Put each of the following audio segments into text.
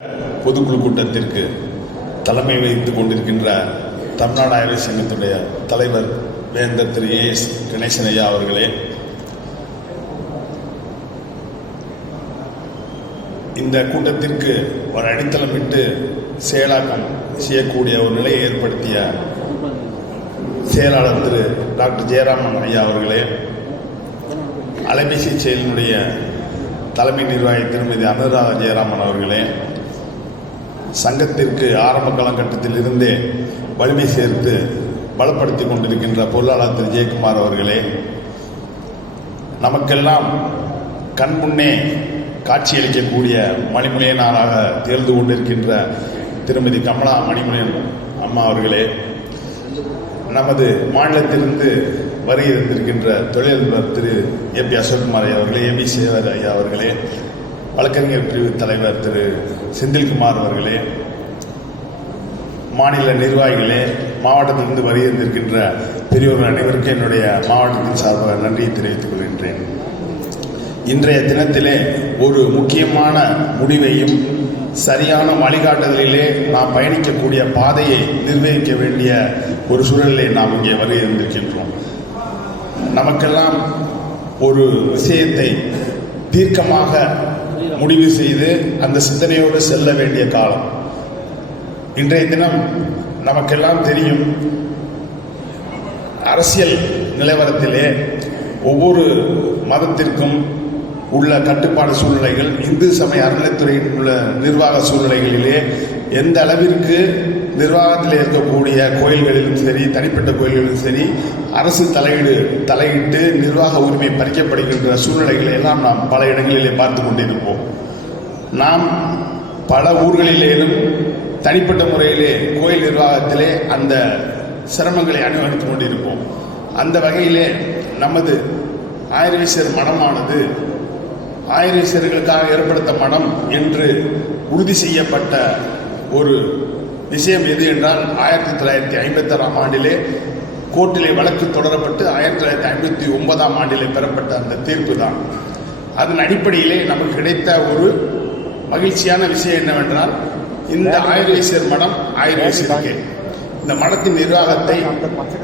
பொதுக்குழு கூட்டத்திற்கு தலைமை வகித்துக் கொண்டிருக்கின்ற தமிழ்நாடு ஆயுர்வேத சங்கத்துடைய தலைவர் வேந்தர் திரு ஏஎஸ் கணேசன் ஐயா அவர்களே, இந்த கூட்டத்திற்கு ஒரு அடித்தளமிட்டு செயலாக்கம் செய்யக்கூடிய ஒரு நிலையை ஏற்படுத்திய செயலாளர் திரு டாக்டர் ஜெயராமன் ஐயா அவர்களே, அலைபேசி செயலினுடைய தலைமை நிர்வாகி திருமதி அனுராதா ஜெயராமன் அவர்களே, சங்கத்திற்கு ஆரம்ப காலகட்டத்தில் இருந்தே வலிமை சேர்த்து பலப்படுத்திக் கொண்டிருக்கின்ற பொருளாளர் திரு ஜெயக்குமார் அவர்களே, நமக்கெல்லாம் கண்முன்னே காட்சியளிக்கக்கூடிய மணிமுனையனாராக தேர்ந்து கொண்டிருக்கின்ற திருமதி கமலா மணிமுனையன் அம்மா அவர்களே, நமது மாநிலத்திலிருந்து வருகை இருந்திருக்கின்ற தொழிலதிபர் திரு ஏபி அசோக்குமார் அவர்களே, ஏபி சேவர் ஐயா அவர்களே, வழக்கறிஞர் பிரிவு தலைவர் திரு செந்தில்குமார் அவர்களே, மாநில நிர்வாகிகளே, மாவட்டத்திலிருந்து வருகை இருந்திருக்கின்ற பெரியோர்கள் அனைவருக்கும் என்னுடைய மாவட்டத்தின் சார்பாக நன்றியை தெரிவித்துக் கொள்கின்றேன். இன்றைய தினத்திலே ஒரு முக்கியமான முடிவையும் சரியான வழிகாட்டுதலிலே நாம் பயணிக்கக்கூடிய பாதையை நிர்வகிக்க வேண்டிய ஒரு சூழலிலே நாம் இங்கே வருகை இருந்திருக்கின்றோம். நமக்கெல்லாம் ஒரு விஷயத்தை தீர்க்கமாக முடிவு செய்து அந்த சிந்தனையோடு செல்ல வேண்டிய காலம். இன்றைய தினம் நமக்கெல்லாம் தெரியும், அரசியல் நிலவரத்திலே ஒவ்வொரு மதத்திற்கும் உள்ள கட்டுப்பாடு சூழ்நிலைகள், இந்து சமய அறநிலைத்துறையின் உள்ள நிர்வாக சூழ்நிலைகளிலே எந்த அளவிற்கு நிர்வாகத்தில் இருக்கக்கூடிய கோயில்களிலும் சரி, தனிப்பட்ட கோயில்களிலும் சரி, அரசு தலையிட்டு நிர்வாக உரிமை பறிக்கப்படுகின்ற சூழ்நிலைகளை எல்லாம் நாம் பல இடங்களிலே பார்த்து கொண்டிருப்போம். நாம் பல ஊர்களிலேயும் தனிப்பட்ட முறையிலே கோயில் நிர்வாகத்திலே அந்த சிரமங்களை அனுபவித்துக் கொண்டிருப்போம். அந்த வகையிலே நமது ஆயுர்வேசர் மடமானது ஆயுர்வேசர்களுக்காக ஏற்படுத்த மடம் என்று உறுதி செய்யப்பட்ட ஒரு விஷயம் எது என்றால் 1956ஆம் ஆண்டிலே கோர்ட்டிலே வழக்கு தொடரப்பட்டு 1959ஆம் ஆண்டிலே பெறப்பட்ட அந்த தீர்ப்பு தான். அதன் அடிப்படையிலே நமக்கு கிடைத்த ஒரு மகிழ்ச்சியான விஷயம் என்னவென்றால், இந்த ஆயுர்வேசர் மடம் ஆயுர்வேசருக்கே. இந்த மடத்தின் நிர்வாகத்தை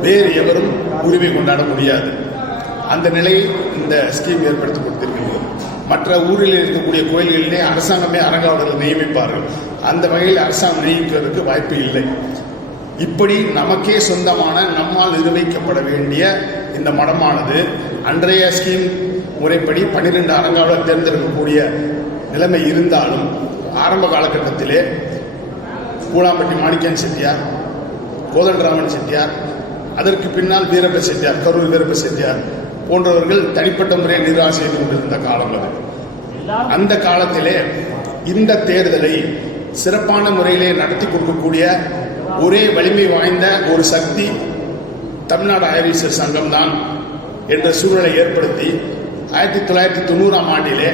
வேறு எவரும் உரிமை கொண்டாட முடியாது. அந்த நிலையை இந்த ஸ்கீம் ஏற்படுத்தி கொடுத்திருக்கிறது. மற்ற ஊரில் இருக்கக்கூடிய கோயில்களிலே அரசாங்கமே அறங்காவலர்கள் நியமிப்பார்கள். அந்த வகையில் அரசாங்கம் நியமிப்பதற்கு வாய்ப்பு இல்லை. இப்படி நமக்கே சொந்தமான, நம்மால் நிர்வகிக்கப்பட வேண்டிய இந்த மடமானது அன்றைய ஸ்கீம் முறைப்படி 12 அறங்காவலர் தேர்ந்தெடுக்கக்கூடிய நிலைமை இருந்தாலும், ஆரம்ப காலகட்டத்திலே கூலாம்பட்டி மாணிக்கன் செட்டியார், கோதண்டராமன் செட்டியார், அதற்கு பின்னால் வீரப்ப செட்டியார், கரூர் வீரப்ப செட்டியார் போன்றவர்கள் தனிப்பட்ட முறையை நிர்வாகம் செய்து கொண்டிருந்த காலம் அது. அந்த காலத்திலே இந்த தேர்தலை சிறப்பான முறையிலே நடத்தி கொடுக்கக்கூடிய ஒரே வலிமை வாய்ந்த ஒரு சக்தி தமிழ்நாடு ஆயுர்வேசர் சங்கம் தான் என்ற சூழலை ஏற்படுத்தி 1990ஆம் ஆண்டிலே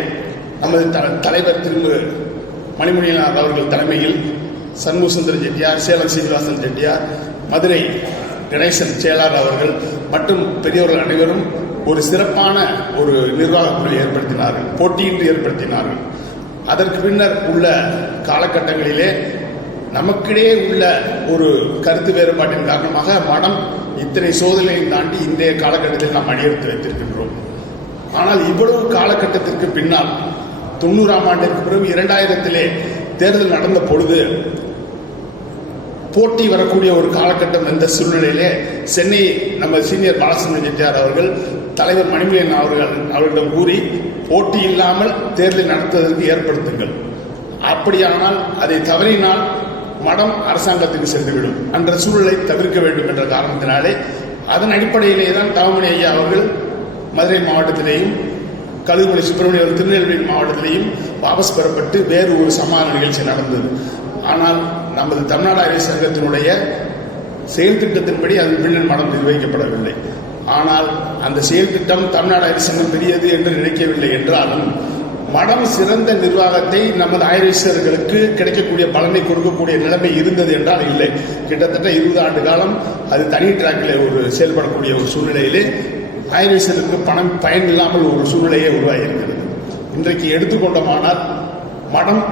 நமது தலைவர் திரு மணிமுனியனார் அவர்கள் தலைமையில் சண்முகசுந்தர செட்டியார், சேலம் சீனிவாசன் செட்டியார், மதுரை கணேசன் செயலாளர் அவர்கள் மற்றும் பெரியவர்கள் அனைவரும் ஒரு சிறப்பான ஒரு நிர்வாக குழுவை ஏற்படுத்தினார்கள், போட்டியின்றி ஏற்படுத்தினார்கள். அதற்கு பின்னர் உள்ள காலகட்டங்களிலே நமக்கிடையே உள்ள ஒரு கருத்து வேறுபாட்டின் காரணமாக மடம் இத்தனை சோதனையை தாண்டி இன்றைய காலகட்டத்தில் நாம் அடியெடுத்து வைத்திருக்கின்றோம். ஆனால் இவ்வளவு காலகட்டத்திற்கு பின்னால் 90ஆம் ஆண்டிற்கு பிறகு 2000 தேர்தல் நடந்த பொழுது போட்டி வரக்கூடிய ஒரு காலகட்டம். என்ற சூழ்நிலையிலே சென்னை நம்ம சீனியர் பாலசுப்ரமணியன் செட்டியார் அவர்கள் தலைவர் மணிமுனியன் அவர்களிடம் கூறி, போட்டி இல்லாமல் தேர்தல் நடத்துவதற்கு ஏற்படுத்துங்கள், அப்படியானால் அதை தவறினால் மடம் அரசாங்கத்துக்கு சென்றுவிடும் என்ற சூழலை தவிர்க்க வேண்டும் என்ற காரணத்தினாலே, அதன் அடிப்படையிலே தான் தவமணி ஐயா அவர்கள் மதுரை மாவட்டத்திலேயும், கழுகுமலை சுப்பிரமணிய அவர்கள் திருநெல்வேலி மாவட்டத்திலேயும் வாபஸ் பெறப்பட்டு வேறு ஒரு சமாதான நிகழ்ச்சி நடந்தது. ஆனால் நமது தமிழ்நாடு ஆயுர்வேத சங்கத்தினுடைய செயல் திட்டத்தின்படி அதன் பின்னர் மடம் நிர்வகிக்கப்படவில்லை. ஆனால் அந்த செயல் திட்டம் தமிழ்நாடு ஆயுர்வேத சங்கம் பெரியது என்று நினைக்கவில்லை என்றாலும், மடம் சிறந்த நிர்வாகத்தை நமது ஆயுர்வேசர்களுக்கு கிடைக்கக்கூடிய பலனை கொடுக்கக்கூடிய நிலைமை இருந்தது என்றால் இல்லை. கிட்டத்தட்ட 20 ஆண்டு காலம் அது தனி டிராக்கில் ஒரு செயல்படக்கூடிய ஒரு சூழ்நிலையிலே ஆயுர்வேசருக்கு பயன் இல்லாமல் ஒரு சூழ்நிலையே உருவாகி இருக்கிறது. இன்றைக்கு எடுத்துக்கொண்டோமானால் மடம்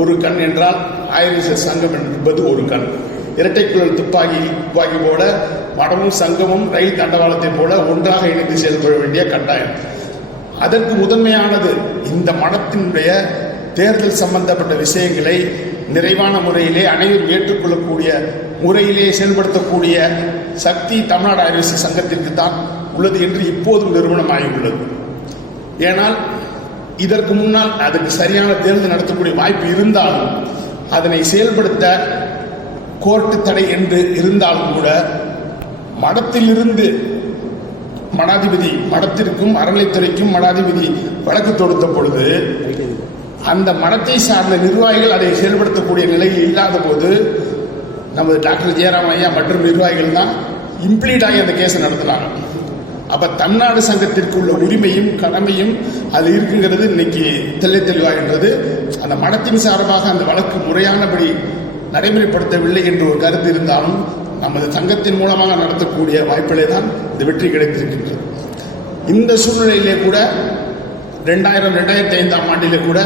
ஒரு கண் என்றால் ஆயுர்வேத சங்கம் என்பது ஒரு கண். இரட்டைக்குழல் துப்பாக்கி போல மடமும் சங்கமும் ரயில் தண்டவாளத்தை போல ஒன்றாக இணைந்து செயல்பட வேண்டிய கட்டாயம். அதற்கு முதன்மையானது இந்த மடத்தினுடைய தேர்தல் சம்பந்தப்பட்ட விஷயங்களை நிறைவான முறையிலே அனைவரும் ஏற்றுக்கொள்ளக்கூடிய முறையிலே செயல்படுத்தக்கூடிய சக்தி தமிழ்நாடு ஆயுர்வேத சங்கத்திற்கு தான் உள்ளது என்று இப்போதும் நிறுவனமாகியுள்ளது. ஏனால் இதற்கு முன்னால் அதுக்கு சரியான தேர்தல் நடத்தக்கூடிய வாய்ப்பு இருந்தாலும் அதனை செயல்படுத்த கோர்ட்டு தடை என்று இருந்தாலும் கூட மடத்திலிருந்து மடாதிபதி மடத்திற்கும் அறநிலைத்துறைக்கும் மடாதிபதி வழக்கு தொடுத்த பொழுது அந்த மடத்தை சார்ந்த நிர்வாகிகள் அதை செயல்படுத்தக்கூடிய நிலையில் இல்லாத போது நமது டாக்டர் ஜெயராம் ஐயா மற்றும் நிர்வாகிகள் தான் இம்ப்ளீட் ஆகி அந்த கேஸை நடத்தினாங்க. அப்ப தமிழ்நாடு சங்கத்திற்கு உள்ள உரிமையும் கடமையும் அது இருக்குங்கிறது இன்னைக்கு தெளிவாகின்றது. அந்த மடத்தின் சார்பாக அந்த வழக்கு முறையானபடி நடைமுறைப்படுத்தவில்லை என்று ஒரு கருத்து இருந்தாலும் நமது சங்கத்தின் மூலமாக நடத்தக்கூடிய வாய்ப்பிலே தான் இந்த வெற்றி கிடைத்திருக்கின்றது. இந்த சூழ்நிலையிலே கூட 2005 ஆண்டிலே கூட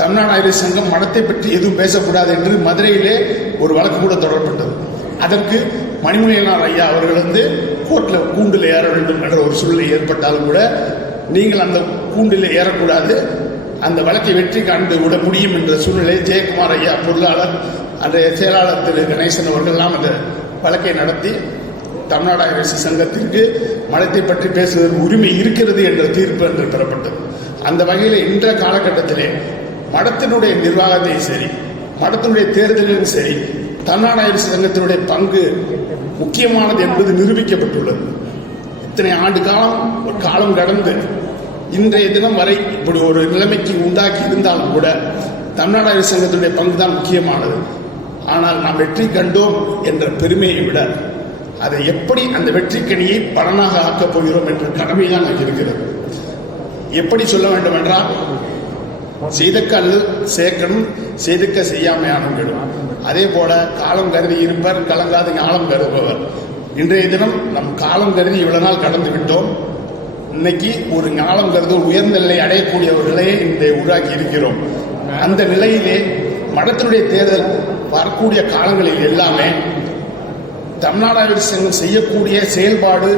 தமிழ்நாடு ஆயுர்வேத சங்கம் மடத்தை பற்றி எதுவும் பேசக்கூடாது என்று மதுரையிலே ஒரு வழக்கு கூட தொடரப்பட்டது. அதற்கு மணிமொழியனார் ஐயா அவர்கள் கோர்ட்டில் கூண்டில் ஏற வேண்டும் என்ற ஒரு சூழ்நிலை ஏற்பட்டாலும் கூட நீங்கள் அந்த கூண்டில் ஏறக்கூடாது, அந்த வழக்கை வெற்றி காண்டு விட முடியும் என்ற சூழ்நிலை ஜெயக்குமார் ஐயா பொருளாளர் அன்றைய செயலாளர் திரு கணேசன் அவர்கள்லாம் அந்த வழக்கை நடத்தி தமிழ்நாடு ஆயுர்வேத சங்கத்திற்கு மடத்தை பற்றி பேசுவதற்கு உரிமை இருக்கிறது என்ற தீர்ப்பு என்று பெறப்பட்டது. அந்த வகையில் இன்றைய காலகட்டத்திலே மடத்தினுடைய நிர்வாகத்தையும் சரி மடத்தினுடைய தேர்தலிலும் சரி தமிழ்நாடு ஆயுர்வேத சங்கத்தினுடைய பங்கு முக்கியமானது என்பது நிரூபிக்கப்பட்டுள்ளது. இத்தனை ஆண்டு காலம் கடந்து இன்றைய தினம் வரை இப்படி ஒரு நிலைமைக்கு உண்டாக்கி இருந்தாலும் கூட தமிழ்நாடு ஆயுர்வேத சங்கத்தினுடைய பங்கு தான் முக்கியமானது. ஆனால் நாம் வெற்றி கண்டோம் என்ற பெருமையை விட அதை எப்படி அந்த வெற்றிக்கனியை பலனாக ஆக்கப் போகிறோம் என்ற கடமை தான் நமக்கு இருக்கிறது. எப்படி சொல்ல வேண்டும் என்றால் செய்தக்க அல்லு சேர்க்கணும், செய்தக்க செய்யாமையானும் கெடும். அதே போல காலம் கருதி இருப்பர் கலங்காத ஞானம் கருதுபவர். இன்றைய தினம் நம் காலம் கருதி இவ்வளவு நாள் கடந்து விட்டோம். இன்னைக்கு ஒரு ஞானம் கருது உயர்ந்த நிலை அடையக்கூடியவர்களே இன்றைய உருவாக்கி இருக்கிறோம். அந்த நிலையிலே மடத்தினுடைய தேர்தல் வரக்கூடிய காலங்களில் எல்லாமே தமிழ்நாடு ஆயுர்வேத சங்கம் செய்யக்கூடிய செயல்பாடு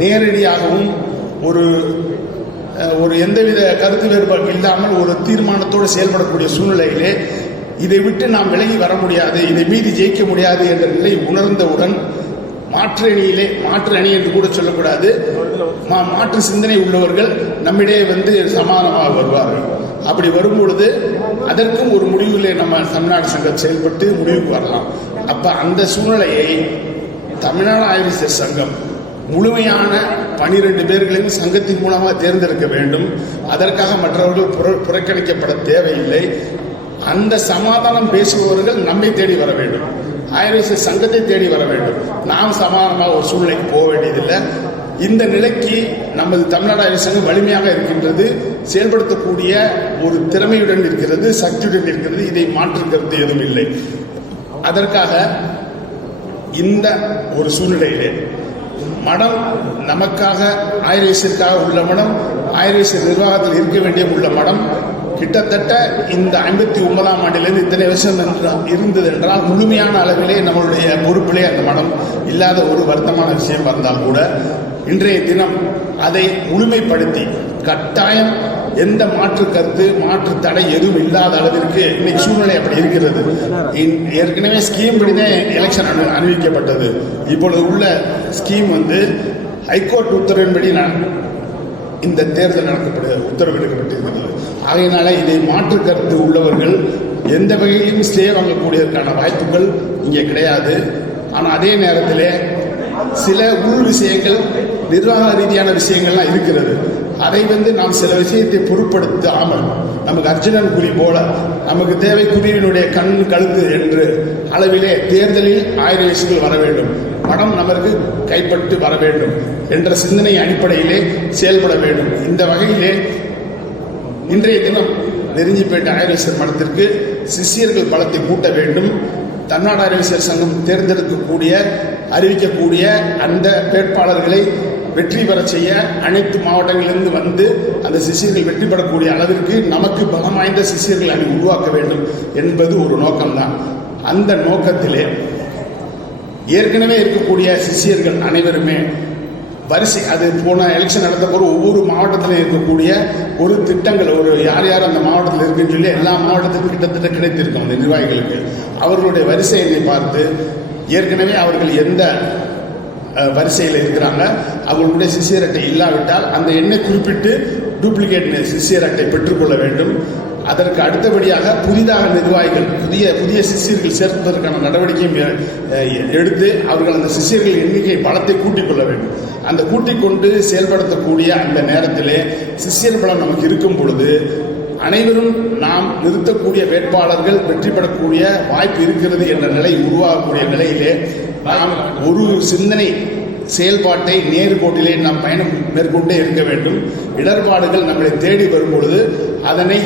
நேரடியாகவும் ஒரு எந்தவித கருத்து வேறுபாடு இல்லாமல் ஒரு தீர்மானத்தோடு செயல்படக்கூடிய சூழ்நிலையிலே இதை விட்டு நாம் விலகி வர முடியாது, இதை மீறி ஜெயிக்க முடியாது என்ற நிலை உணர்ந்தவுடன் மாற்று அணி என்று கூட சொல்லக்கூடாது, மாற்று சிந்தனை உள்ளவர்கள் நம்மிடையே சமாதானமாக வருவார்கள். அப்படி வரும்பொழுது அதற்கும் ஒரு முடிவுகளை நம்ம தமிழ்நாடு சங்கம் செயல்பட்டு முடிவுக்கு வரலாம். அப்ப அந்த சூழ்நிலையை தமிழ்நாடு ஆயுர்வேத சங்கம் முழுமையான 12 பேர்களையும் சங்கத்தின் மூலமாக தேர்ந்தெடுக்க வேண்டும். அதற்காக மற்றவர்கள் புறக்கணிக்கப்பட தேவையில்லை. அந்த சமாதானம் பேசுபவர்கள் நம்மை தேடி வர வேண்டும், ஆயுர்வேத சங்கத்தை தேடி வர வேண்டும். நாம் சமாதானமாக ஒரு சூழ்நிலைக்கு போக வேண்டியதில்லை. இந்த நிலைக்கு நமது தமிழ்நாடு ஆயுர்வேத சங்கம் வலிமையாக இருக்கின்றது, செயல்படுத்தக்கூடிய ஒரு திறமையுடன் இருக்கிறது, சக்தியுடன் இருக்கிறது. இதை மாற்று கருத்து எதுவும் இல்லை. அதற்காக இந்த ஒரு சூழ்நிலையிலே மடம் நமக்காக ஆயுர்வேதத்திற்காக உள்ள மடம், ஆயுர்வேத நிர்வாகத்தில் இருக்க வேண்டிய உள்ள மடம் கிட்டத்தட்ட இந்த 59ஆம் ஆண்டிலிருந்து இத்தனை வருஷம் இருந்தது என்றால் முழுமையான அளவிலே நம்மளுடைய பொறுப்பிலே அந்த மடம் இல்லாத ஒரு வருத்தமான விஷயம் வந்தால் கூட இன்றைய தினம் அதை முழுமைப்படுத்தி கட்டாயம் எந்த மாற்று கருத்து மாற்று தடை எதுவும் இல்லாத அளவிற்கு இன்னைக்கு சூழ்நிலை அப்படி இருக்கிறது. ஏற்கனவே ஸ்கீம் படிதான் எலெக்ஷன் அறிவிக்கப்பட்டது. இப்பொழுது உள்ள ஸ்கீம் ஹைகோர்ட் உத்தரவின்படி இந்த தேர்தல் உத்தரவு எடுக்கப்பட்டிருக்கிறது. ஆகையினால இதை மாற்று கருத்து உள்ளவர்கள் எந்த வகையிலும் ஸ்டே வாங்கக்கூடியதற்கான வாய்ப்புகள் இங்கே கிடையாது. ஆனால் அதே நேரத்தில் சில உள் விஷயங்கள் நிர்வாக ரீதியான விஷயங்கள்லாம் இருக்கிறது. அதை நாம் சில விஷயத்தை பொருட்படுத்தாமல் நமக்கு அர்ஜுனன் குறி போல நமக்கு தேவை குருவினுடைய கண் கழுத்து என்று அளவிலே தேர்தலில் ஆயுர்வேதிகள் வர வேண்டும், மடம் நமக்கு கைப்பட்டு வர வேண்டும் என்ற சிந்தனை அடிப்படையிலே செயல்பட வேண்டும். இந்த வகையிலே இன்றைய தினம் நெருஞ்சிப்பேட்டை ஆயுர்வேத மடத்திற்கு சிஷியர்கள் பலத்தை கூட்ட வேண்டும். தமிழ்நாடு ஆயுர்வேத சங்கம் தேர்ந்தெடுக்கக்கூடிய அறிவிக்கக்கூடிய அந்த வேட்பாளர்களை வெற்றி பெற செய்ய அனைத்து மாவட்டங்களிலிருந்து வந்து அந்த சிஷியர்கள் வெற்றி பெறக்கூடிய அளவிற்கு நமக்கு பலம் வாய்ந்த சிஷியர்கள் அணி உருவாக்க வேண்டும் என்பது ஒரு நோக்கம்தான். அந்த நோக்கத்திலே ஏற்கனவே இருக்கக்கூடிய சிஷியர்கள் அனைவருமே வரிசை, அது போன எலெக்ஷன் நடந்த போது ஒவ்வொரு மாவட்டத்திலும் இருக்கக்கூடிய ஒரு திட்டங்கள், ஒரு யார் யார் அந்த மாவட்டத்தில் இருக்குன்னு சொல்லி எல்லா மாவட்டத்திலும் கிட்டத்தட்ட கிடைத்திருக்கும் அந்த நிர்வாகிகளுக்கு. அவர்களுடைய வரிசை எண்ணை பார்த்து ஏற்கனவே அவர்கள் எந்த வரிசையில் இருக்கிறாங்க, அவர்களுடைய சிஷியர் அட்டை இல்லாவிட்டால் அந்த எண்ணை குறிப்பிட்டு டூப்ளிகேட் சிஷியர் அட்டை பெற்றுக்கொள்ள வேண்டும். அதற்கு அடுத்தபடியாக புதிதாக நிர்வாகிகள் புதிய சிஷியர்கள் சேர்ப்பதற்கான நடவடிக்கையும் எடுத்து அவர்கள் அந்த சிஷியர்கள் எண்ணிக்கை பலத்தை கூட்டிக் கொள்ள வேண்டும். அந்த கூட்டிக் கொண்டு செயல்படுத்தக்கூடிய அந்த நேரத்திலே சிஷியர் பலம் நமக்கு இருக்கும் பொழுது அனைவரும் நாம் நிறுத்தக்கூடிய வேட்பாளர்கள் வெற்றி பெறக்கூடிய வாய்ப்பு இருக்கிறது என்ற நிலை உருவாகக்கூடிய நிலையிலே நாம் ஒரு சிந்தனை செயல்பாட்டை நேர்கோட்டிலே நாம் பயணம் மேற்கொண்டே இருக்க வேண்டும். இடர்பாடுகள் நம்மளை தேடி வரும் பொழுது அதனை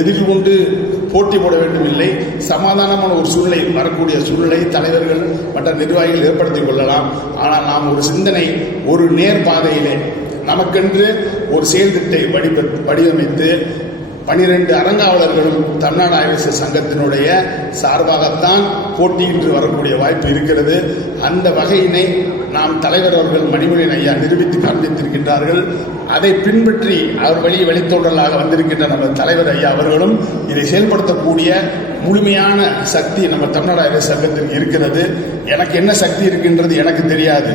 எதிர்கொண்டு போட்டி போட வேண்டும் இல்லை, சமாதானமான ஒரு சூழ்நிலை வரக்கூடிய சூழ்நிலை தலைவர்கள் மற்ற நிர்வாகிகள் ஏற்படுத்திக் கொள்ளலாம். ஆனால் நாம் ஒரு சிந்தனை, ஒரு நேர்பாதையிலே நமக்கென்று ஒரு செயல் திட்டத்தை வடிவமைத்து 12 அறங்காவலர்களும் தமிழ்நாடு ஆய்வக சங்கத்தினுடைய சார்பாகத்தான் போட்டியின்றி வரக்கூடிய வாய்ப்பு இருக்கிறது. அந்த வகையினை நாம் தலைவர் அவர்கள் மணிமொழியன் ஐயா நிரூபித்து காண்பித்திருக்கின்றார்கள். அதை பின்பற்றி அவர் வழித்தோன்றலாக வந்திருக்கின்ற நம்ம தலைவர் ஐயா அவர்களும் இதை செயல்படுத்தக்கூடிய முழுமையான சக்தி நம்ம தமிழ்நாடு ஆய்வக சங்கத்திற்கு இருக்கிறது. எனக்கு என்ன சக்தி இருக்கின்றது எனக்கு தெரியாது.